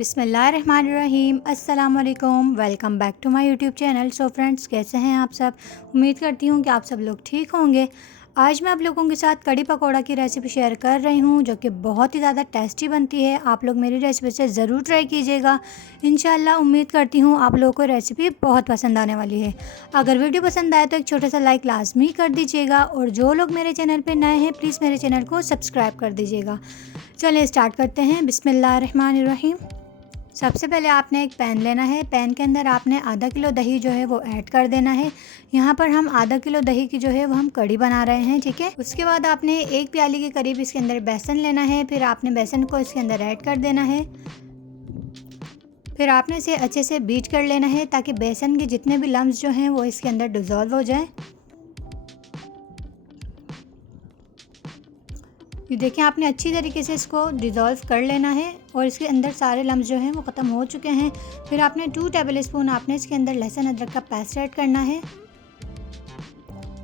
बिस्मिल्लाहिर्रहमानिर्रहीम अस्सलाम वालेकुम। Welcome back to my YouTube channel. So friends, कैसे हैं आप सब? उम्मीद करती हूँ कि आप सब लोग ठीक होंगे। आज मैं आप लोगों के साथ कड़ी पकौड़ा की रेसिपी शेयर कर रही हूँ, जो कि बहुत ही ज़्यादा टेस्टी बनती है। आप लोग मेरी रेसिपी से ज़रूर ट्राई कीजिएगा। इंशाल्लाह उम्मीद करती हूँ आप लोगों को रेसिपी बहुत पसंद आने वाली है। अगर वीडियो पसंद आए तो एक छोटा सा लाइक लाजमी कर दीजिएगा, और जो लोग मेरे चैनल पर नए हैं प्लीज़ मेरे चैनल को सब्सक्राइब कर दीजिएगा। चलिए स्टार्ट करते हैं। बिस्मिल्लाहिर्रहमानिर्रहीम। सबसे पहले आपने एक पैन लेना है। पैन के अंदर आपने आधा किलो दही जो है वो ऐड कर देना है। यहाँ पर हम आधा किलो दही की जो है वो हम कड़ी बना रहे हैं, ठीक है। उसके बाद आपने एक प्याली के करीब इसके अंदर बेसन लेना है। फिर आपने बेसन को इसके अंदर ऐड कर देना है। फिर आपने इसे अच्छे से बीट कर लेना है, ताकि बेसन के जितने भी लम्स जो हैं वो इसके अंदर डिज़ोल्व हो जाए। ये देखें, आपने अच्छी तरीके से इसको डिज़ोल्व कर लेना है, और इसके अंदर सारे लम्स जो हैं वो ख़त्म हो चुके हैं। फिर आपने 2 टेबल स्पून आपने इसके अंदर लहसुन अदरक का पेस्ट ऐड करना है।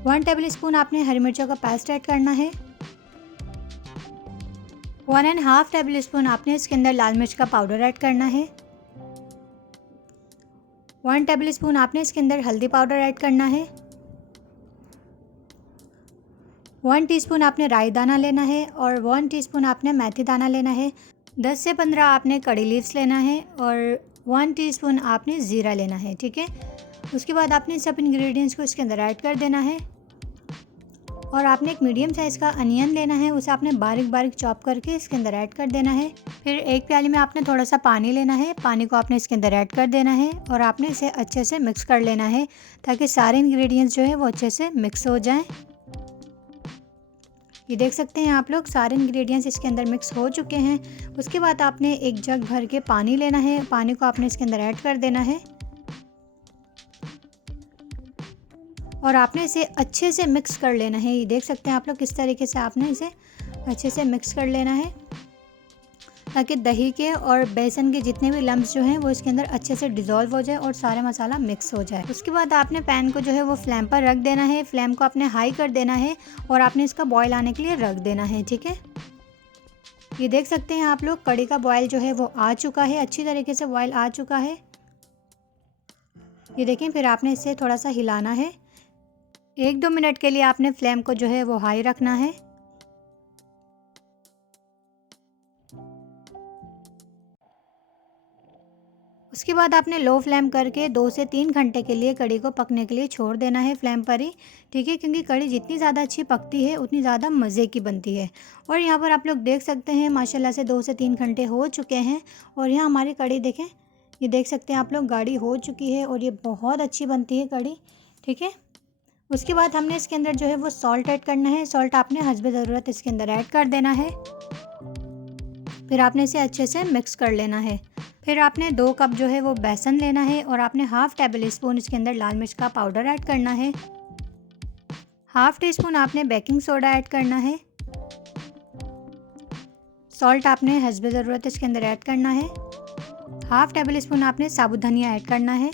1 टेबल स्पून आपने हरी मिर्चों का पेस्ट ऐड करना है। 1.5 टेबल स्पून आपने इसके अंदर लाल मिर्च का पाउडर ऐड करना है। 1 टेबल स्पून आपने इसके अंदर हल्दी पाउडर ऐड करना है। 1 टीस्पून आपने राई दाना लेना है, और 1 टीस्पून आपने मेथी दाना लेना है। 10 से 15 आपने कड़ी लीव्स लेना है, और 1 टीस्पून आपने ज़ीरा लेना है, ठीक है। उसके बाद आपने सब इंग्रेडिएंट्स को इसके अंदर ऐड कर देना है, और आपने एक मीडियम साइज़ का अनियन लेना है। उसे आपने बारीक बारीक चॉप करके इसके अंदर ऐड कर देना है। फिर एक प्याली में आपने थोड़ा सा पानी लेना है। पानी को आपने इसके अंदर ऐड कर देना है, और आपने इसे अच्छे से मिक्स कर लेना है, ताकि सारे इंग्रेडिएंट्स जो है वो अच्छे से मिक्स हो जाएँ। ये देख सकते हैं आप लोग, सारे इंग्रेडिएंट्स इसके अंदर मिक्स हो चुके हैं। उसके बाद आपने एक जग भर के पानी लेना है। पानी को आपने इसके अंदर ऐड कर देना है, और आपने इसे अच्छे से मिक्स कर लेना है। ये देख सकते हैं आप लोग, किस तरीके से आपने इसे अच्छे से मिक्स कर लेना है, ताकि दही के और बेसन के जितने भी लम्स जो हैं वो इसके अंदर अच्छे से डिज़ोल्व हो जाए और सारा मसाला मिक्स हो जाए। उसके बाद आपने पैन को जो है वो फ्लेम पर रख देना है। फ्लेम को आपने हाई कर देना है, और आपने इसका बॉयल आने के लिए रख देना है, ठीक है। ये देख सकते हैं आप लोग, कड़ी का बॉयल जो है वो आ चुका है, अच्छी तरीके से बॉयल आ चुका है। ये देखें, फिर आपने इसे थोड़ा सा हिलाना है। 1-2 मिनट के लिए आपने फ्लेम को जो है वो हाई रखना है। उसके बाद आपने लो फ्लेम करके 2 से 3 घंटे के लिए कड़ी को पकने के लिए छोड़ देना है, फ्लेम पर ही, ठीक है। क्योंकि कड़ी जितनी ज़्यादा अच्छी पकती है उतनी ज़्यादा मज़े की बनती है। और यहाँ पर आप लोग देख सकते हैं, माशाल्लाह से 2 से 3 घंटे हो चुके हैं, और यहाँ हमारी कड़ी देखें, ये देख सकते हैं आप लोग, गाढ़ी हो चुकी है, और ये बहुत अच्छी बनती है कड़ी, ठीक है। उसके बाद हमने इसके अंदर जो है वो सॉल्ट ऐड करना है। सॉल्ट आपने हस्बे ज़रूरत इसके अंदर ऐड कर देना है। फिर आपने इसे अच्छे से मिक्स कर लेना है। फिर आपने 2 कप जो है वो बेसन लेना है, और आपने हाफ़ टेबल स्पून इसके अंदर लाल मिर्च का पाउडर ऐड करना है। हाफ़ टी स्पून आपने बेकिंग सोडा ऐड करना है। सॉल्ट आपने हस्बे ज़रूरत इसके अंदर ऐड करना है। हाफ़ टेबल स्पून आपने साबुत धनिया ऐड करना है।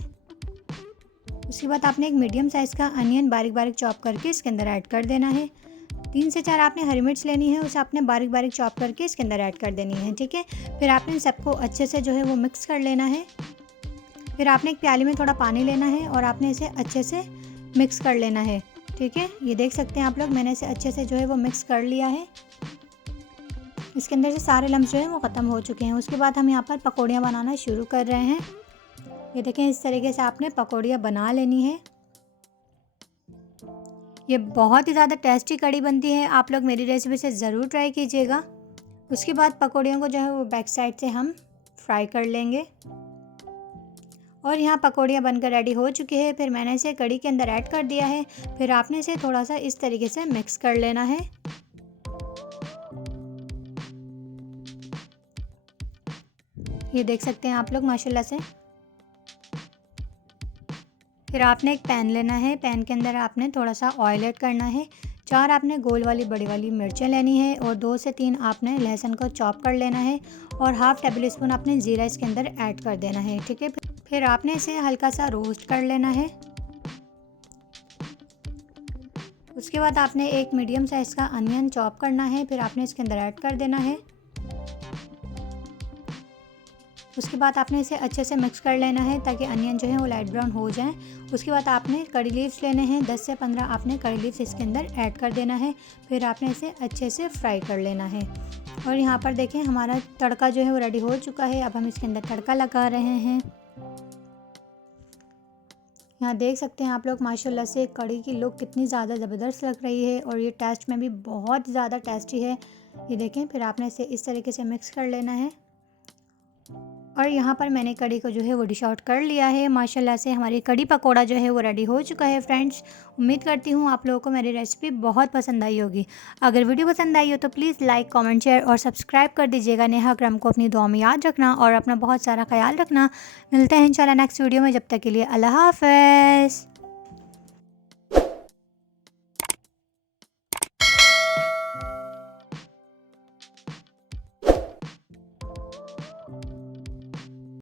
उसके बाद आपने एक मीडियम साइज़ का अनियन बारीक बारीक चॉप करके इसके अंदर ऐड कर देना है। 3 से 4 आपने हरी मिर्च लेनी है, उसे आपने बारीक बारीक चॉप करके इसके अंदर ऐड कर देनी है, ठीक है। फिर आपने सबको अच्छे से जो है वो मिक्स कर लेना है। फिर आपने एक प्याली में थोड़ा पानी लेना है, और आपने इसे अच्छे से मिक्स कर लेना है, ठीक है। ये देख सकते हैं आप लोग, मैंने इसे अच्छे से जो है वो मिक्स कर लिया है। इसके अंदर से सारे लम्स जो हैं वो ख़त्म हो चुके हैं। उसके बाद हम यहाँ पर पकौड़ियाँ बनाना शुरू कर रहे हैं। ये देखें, इस तरीके से आपने पकौड़ियाँ बना लेनी है। ये बहुत ही ज़्यादा टेस्टी कड़ी बनती है। आप लोग मेरी रेसिपी से ज़रूर ट्राई कीजिएगा। उसके बाद पकौड़ियों को जो है वो बैक साइड से हम फ्राई कर लेंगे, और यहाँ पकौड़ियाँ बनकर रेडी हो चुकी है। फिर मैंने इसे कड़ी के अंदर ऐड कर दिया है। फिर आपने इसे थोड़ा सा इस तरीके से मिक्स कर लेना है। ये देख सकते हैं आप लोग, माशाल्लाह से। फिर आपने एक पैन लेना है। पैन के अंदर आपने थोड़ा सा ऑयल ऐड करना है। 4 आपने गोल वाली बड़ी वाली मिर्चें लेनी है, और 2 से 3 आपने लहसुन को चॉप कर लेना है, और हाफ़ टेबल स्पून आपने ज़ीरा इसके अंदर ऐड कर देना है, ठीक है। फिर आपने इसे हल्का सा रोस्ट कर लेना है। उसके बाद आपने एक मीडियम साइज़ का अनियन चॉप करना है। फिर आपने इसके अंदर ऐड कर देना है। उसके बाद आपने इसे अच्छे से मिक्स कर लेना है ताकि अनियन जो है वो लाइट ब्राउन हो जाए। उसके बाद आपने कड़ी लीव्स लेने हैं, 10 से 15 आपने कड़ी लीव्स इसके अंदर ऐड कर देना है। फिर आपने इसे अच्छे से फ्राई कर लेना है। और यहाँ पर देखें हमारा तड़का जो है वो रेडी हो चुका है। अब हम इसके अंदर तड़का लगा रहे हैं। यहाँ देख सकते हैं आप लोग माशाल्लाह से कड़ी की लुक कितनी ज़्यादा ज़बरदस्त लग रही है और ये टेस्ट में भी बहुत ज़्यादा टेस्टी है। ये देखें, फिर आपने इसे इस तरीके से मिक्स कर लेना है। और यहाँ पर मैंने कड़ी को जो है वो डिश आउट कर लिया है। माशाल्लाह से हमारी कड़ी पकोड़ा जो है वो रेडी हो चुका है फ्रेंड्स। उम्मीद करती हूँ आप लोगों को मेरी रेसिपी बहुत पसंद आई होगी। अगर वीडियो पसंद आई हो तो प्लीज़ लाइक, कमेंट, शेयर और सब्सक्राइब कर दीजिएगा। नेहा अकरम को अपनी दुआ में याद रखना और अपना बहुत सारा ख्याल रखना। मिलते हैं इंशाल्लाह नेक्स्ट वीडियो में। जब तक के लिए अल्लाह हाफ़िज़।